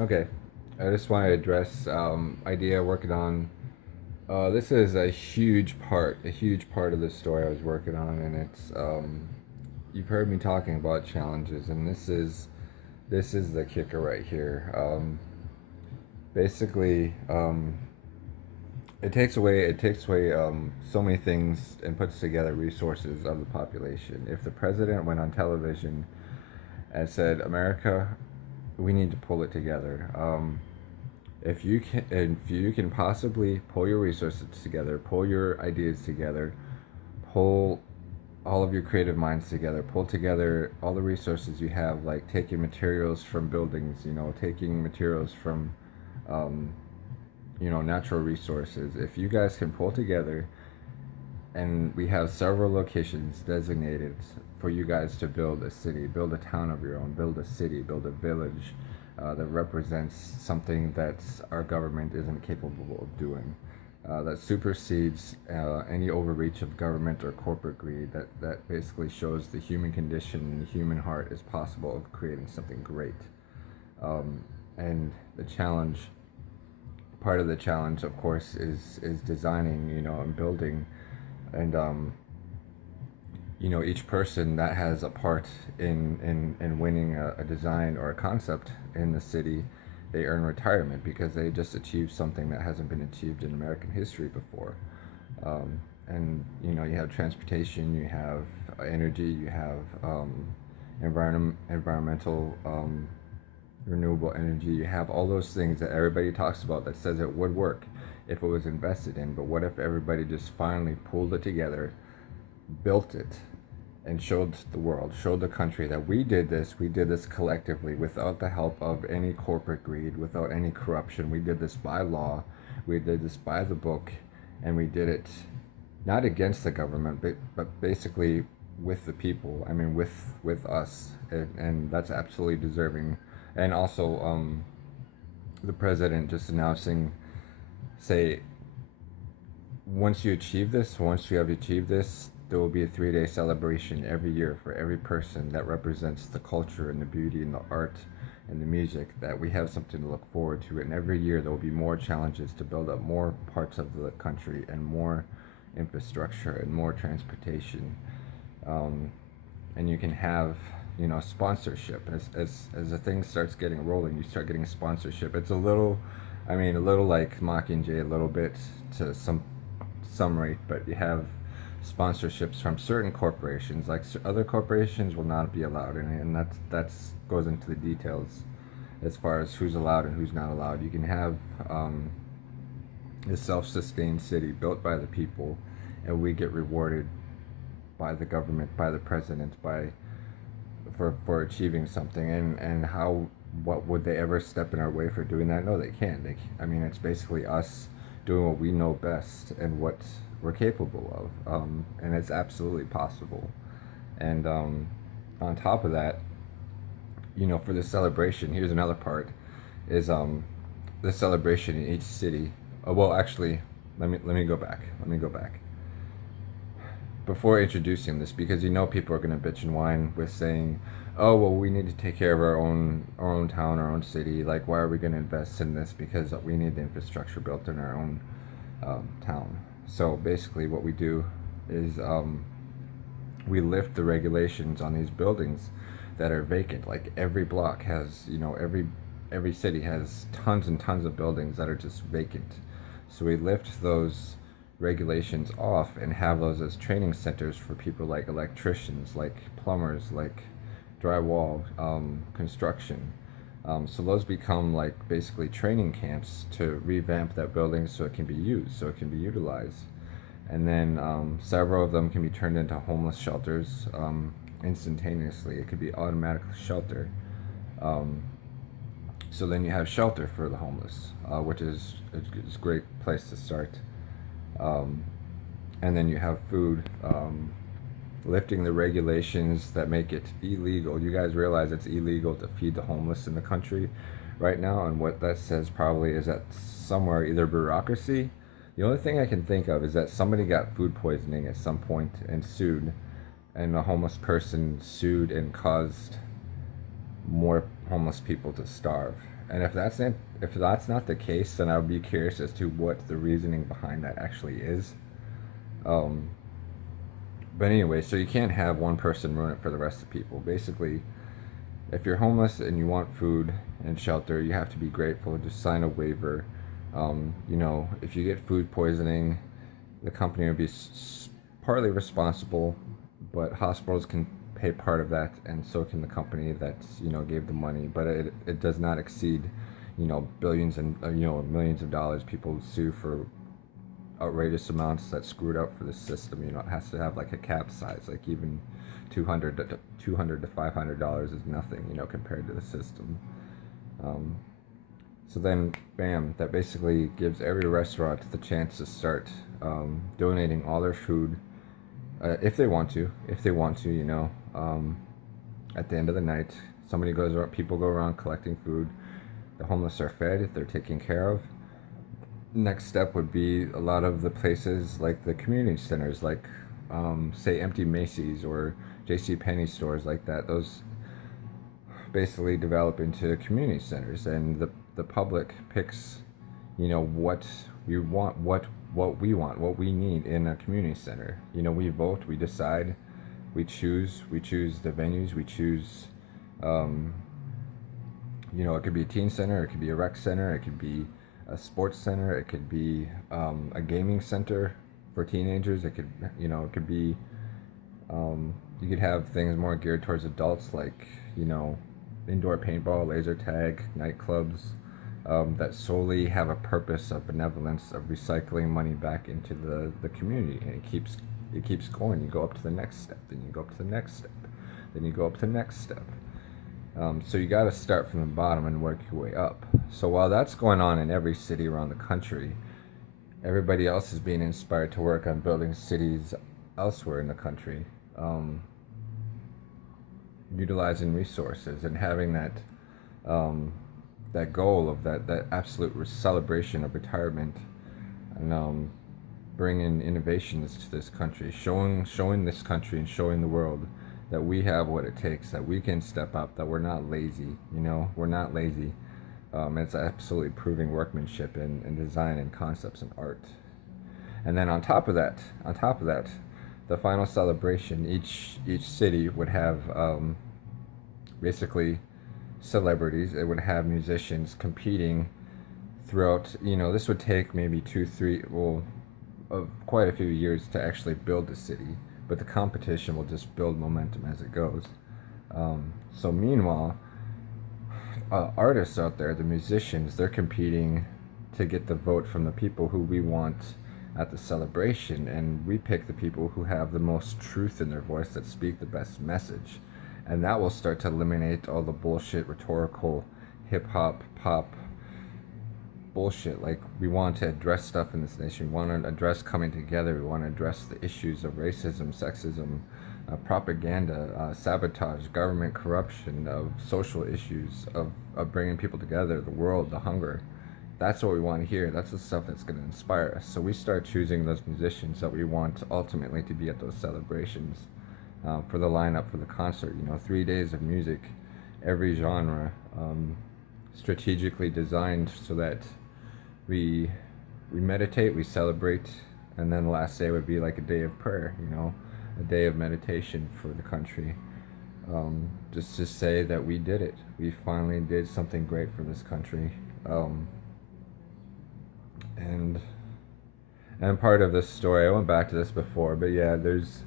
Okay, I just want to address idea working on. This is a huge part of the story I was working on, and it's you've heard me talking about challenges, and this is the kicker right here. Basically, it takes away so many things and puts together resources of the population. If the president went on television and said, "America, we need to pull it together." If you can possibly pull your resources together, pull your ideas together, pull all of your creative minds together, pull together all the resources you have, like taking materials from buildings, taking materials from um, natural resources. If you guys can pull together, and we have several locations designated for you guys to build a city, build a town of your own, build a city, build a village that represents something that our government isn't capable of doing. That supersedes any overreach of government or corporate greed. That basically shows the human condition and the human heart is possible of creating something great. And the challenge, part of the challenge, of course, is designing, and building, and each person that has a part in winning a design or a concept in the city, they earn retirement because they just achieved something that hasn't been achieved in American history before. And you have transportation, you have energy, you have environmental renewable energy. You have all those things that everybody talks about that says it would work if it was invested in. But what if everybody just finally pulled it together, built it, and showed the world, showed the country that we did this collectively without the help of any corporate greed, without any corruption. We did this by law, we did this by the book, and we did it not against the government, but basically with the people. I mean, with us, and that's absolutely deserving. And also, the president just announcing, say, once you have achieved this, there will be a 3 day celebration every year for every person that represents the culture and the beauty and the art and the music, that we have something to look forward to. And every year there will be more challenges to build up more parts of the country and more infrastructure and more transportation. Um, and you can have sponsorship as the thing starts getting rolling. You start getting sponsorship. It's a little, I mean, a little like Mockingjay, a little bit to some rate, but you have sponsorships from certain corporations. Like other corporations will not be allowed in it, and that's goes into the details as far as who's allowed and who's not allowed. You can have a self-sustained city built by the people, and we get rewarded by the government, by the president, by for achieving something. And how, what would they ever step in our way for doing that? No, they can't. I mean, it's basically us doing what we know best and what we're capable of, and it's absolutely possible. And on top of that, for the celebration, here's another part: is the celebration in each city. Well, actually, let me go back. Let me go back before introducing this, because people are going to bitch and whine with saying, "Oh, well, we need to take care of our own town, our own city. Like, why are we going to invest in this? Because we need the infrastructure built in our own town." So basically, what we do is we lift the regulations on these buildings that are vacant. Like every block has, every city has tons and tons of buildings that are just vacant. So we lift those regulations off and have those as training centers for people like electricians, like plumbers, like drywall, construction. So those become like basically training camps to revamp that building so it can be used, so it can be utilized. And then several of them can be turned into homeless shelters instantaneously. It could be automatic shelter. Um, so then you have shelter for the homeless, which is it's a great place to start. Um, and then you have food, lifting the regulations that make it illegal. You guys realize it's illegal to feed the homeless in the country right now, and what that says probably is that somewhere, either bureaucracy. The only thing I can think of is that somebody got food poisoning at some point and sued, and a homeless person sued and caused more homeless people to starve. And if that's not the case, then I would be curious as to what the reasoning behind that actually is. Um, but anyway, so you can't have one person ruin it for the rest of the people. Basically, if you're homeless and you want food and shelter, you have to be grateful. Just sign a waiver. If you get food poisoning, the company would be partly responsible, but hospitals can pay part of that, and so can the company that gave the money. But it does not exceed billions and millions of dollars. People sue for outrageous amounts that screwed up for the system. It has to have like a cap size, like even 200 to $500 is nothing, compared to the system. Um, so then, bam, that basically gives every restaurant the chance to start donating all their food, if they want to. At the end of the night, people go around collecting food. The homeless are fed, they're taken care of. Next step would be a lot of the places like the community centers, like say empty Macy's or J.C. Penney stores like that. Those basically develop into community centers, and the public picks, what we want, what we need in a community center. We vote, we decide, we choose the venues, we choose. It could be a teen center, it could be a rec center, it could be a sports center, it could be a gaming center for teenagers. It could be you could have things more geared towards adults, like indoor paintball, laser tag, nightclubs, that solely have a purpose of benevolence, of recycling money back into the community, and it keeps going. You go up to the next step, then you go up to the next step, then you go up to the next step. So you got to start from the bottom and work your way up. So while that's going on in every city around the country, everybody else is being inspired to work on building cities elsewhere in the country, utilizing resources and having that goal of that absolute celebration of retirement, and bringing innovations to this country, showing this country and showing the world that we have what it takes, that we can step up, that we're not lazy. We're not lazy. It's absolutely proving workmanship and design and concepts and art. And then on top of that, the final celebration, each city would have basically celebrities. It would have musicians competing throughout. This would take maybe quite a few years to actually build the city, but the competition will just build momentum as it goes. So meanwhile, artists out there, the musicians, they're competing to get the vote from the people who we want at the celebration, and we pick the people who have the most truth in their voice, that speak the best message, and that will start to eliminate all the bullshit, rhetorical, hip-hop, pop bullshit. Like, we want to address stuff in this nation. We want to address coming together. We want to address the issues of racism, sexism, propaganda, sabotage, government corruption, of social issues, of bringing people together, the world, the hunger. That's what we want to hear. That's the stuff that's going to inspire us. So we start choosing those musicians that we want ultimately to be at those celebrations, for the lineup, for the concert. 3 days of music, every genre, strategically designed so that we meditate, we celebrate, and then the last day would be like a day of prayer, a day of meditation for the country, just to say that we did it. We finally did something great for this country. And part of this story, I went back to this before, but yeah, there's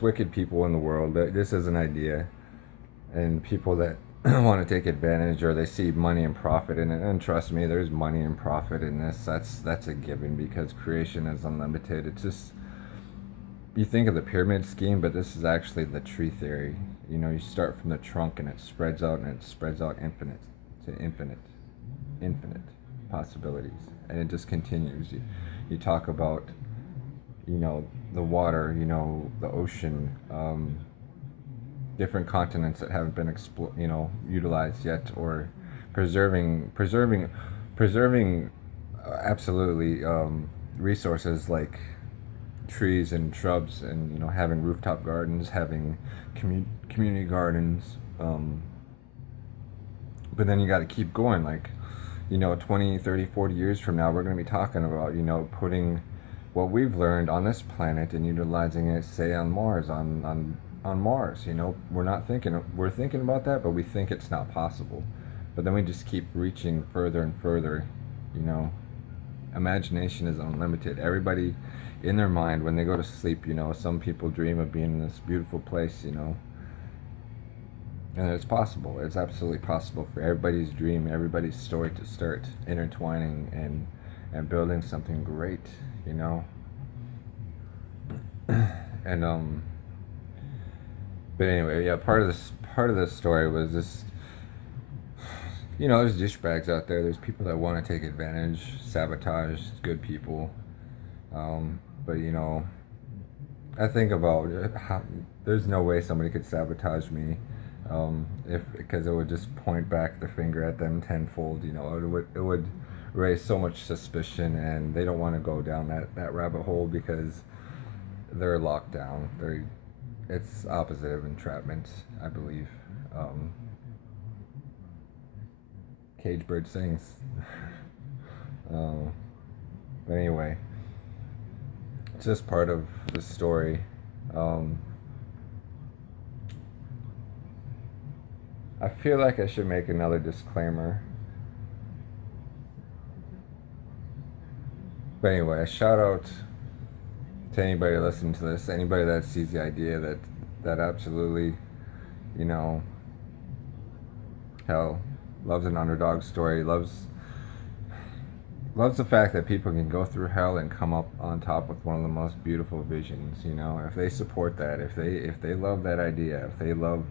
wicked people in the world. This is an idea, and people that want to take advantage, or they see money and profit in it. And trust me, there's money and profit in this. That's a given, because creation is unlimited. It's just, you think of the pyramid scheme, but this is actually the tree theory. You start from the trunk and it spreads out infinite to infinite possibilities, and it just continues. You talk about the water, the ocean, different continents that haven't been utilized yet, or preserving absolutely resources like trees and shrubs, and having rooftop gardens, having community gardens, But then you got to keep going. Like, 20, 30, 40 years from now, we're going to be talking about, putting what we've learned on this planet and utilizing it, say, on Mars, on Mars. We're thinking about that, but we think it's not possible. But then we just keep reaching further and further, you know. Imagination is unlimited. Everybody, in their mind, when they go to sleep, some people dream of being in this beautiful place, and it's possible. It's absolutely possible for everybody's dream, everybody's story to start intertwining and building something great, you know. And but anyway, yeah. Part of this story was this. There's douchebags out there. There's people that want to take advantage, sabotage good people. But I think about how there's no way somebody could sabotage me, if because it would just point back the finger at them tenfold. It would raise so much suspicion, and they don't want to go down that rabbit hole because they're locked down. It's opposite of entrapment, I believe. Cage bird sings. um, but anyway, it's just part of the story. Um, I feel like I should make another disclaimer. But anyway, a shout out to anybody listening to this, anybody that sees the idea that absolutely, you know, hell, loves an underdog story, loves the fact that people can go through hell and come up on top with one of the most beautiful visions. If they support that, if they love that idea, if they love,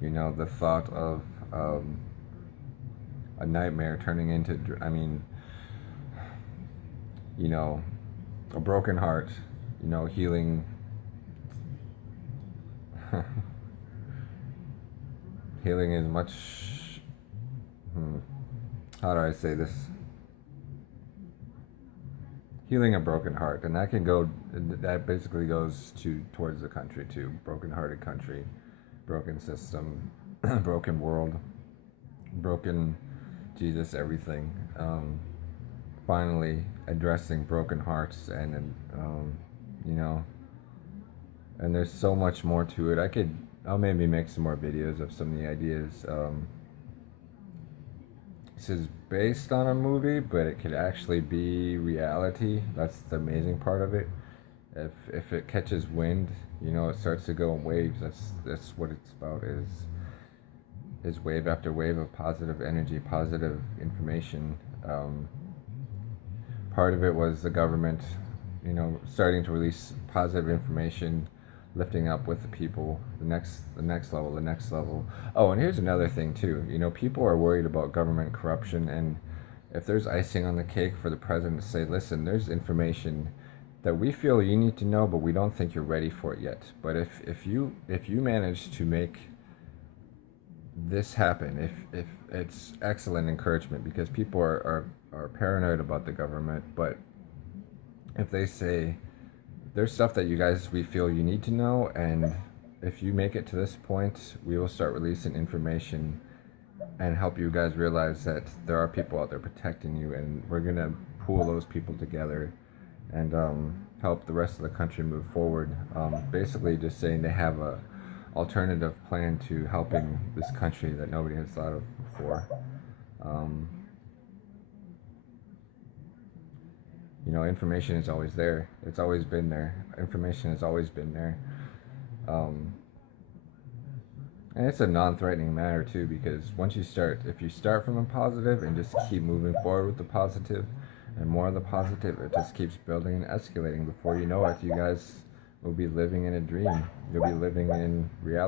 the thought of a nightmare turning into, a broken heart, healing. Healing is much. How do I say this? Healing a broken heart, and that can go. That basically goes towards the country too. Broken-hearted country, broken system, broken world, broken Jesus, everything. Finally, addressing broken hearts, and and there's so much more to it. I'll maybe make some more videos of some of the ideas. This is based on a movie, but it could actually be reality. That's the amazing part of it. If it catches wind, it starts to go in waves. That's what it's about. Is wave after wave of positive energy, positive information. Part of it was the government, starting to release positive information, lifting up with the people, the next level. Oh, and here's another thing too. People are worried about government corruption, and if there's icing on the cake for the president to say, listen, there's information that we feel you need to know, but we don't think you're ready for it yet. But if you manage to make this happen, if it's excellent encouragement, because people are paranoid about the government. But if they say, there's stuff that we feel you need to know, and if you make it to this point, we will start releasing information and help you guys realize that there are people out there protecting you, and we're gonna pool those people together and help the rest of the country move forward. Basically just saying they have a alternative plan to helping this country that nobody has thought of before. Information is always there. It's always been there. Information has always been there. And it's a non-threatening matter too, because if you start from a positive and just keep moving forward with the positive and more of the positive, it just keeps building and escalating. Before you know it, you guys will be living in a dream. You'll be living in reality.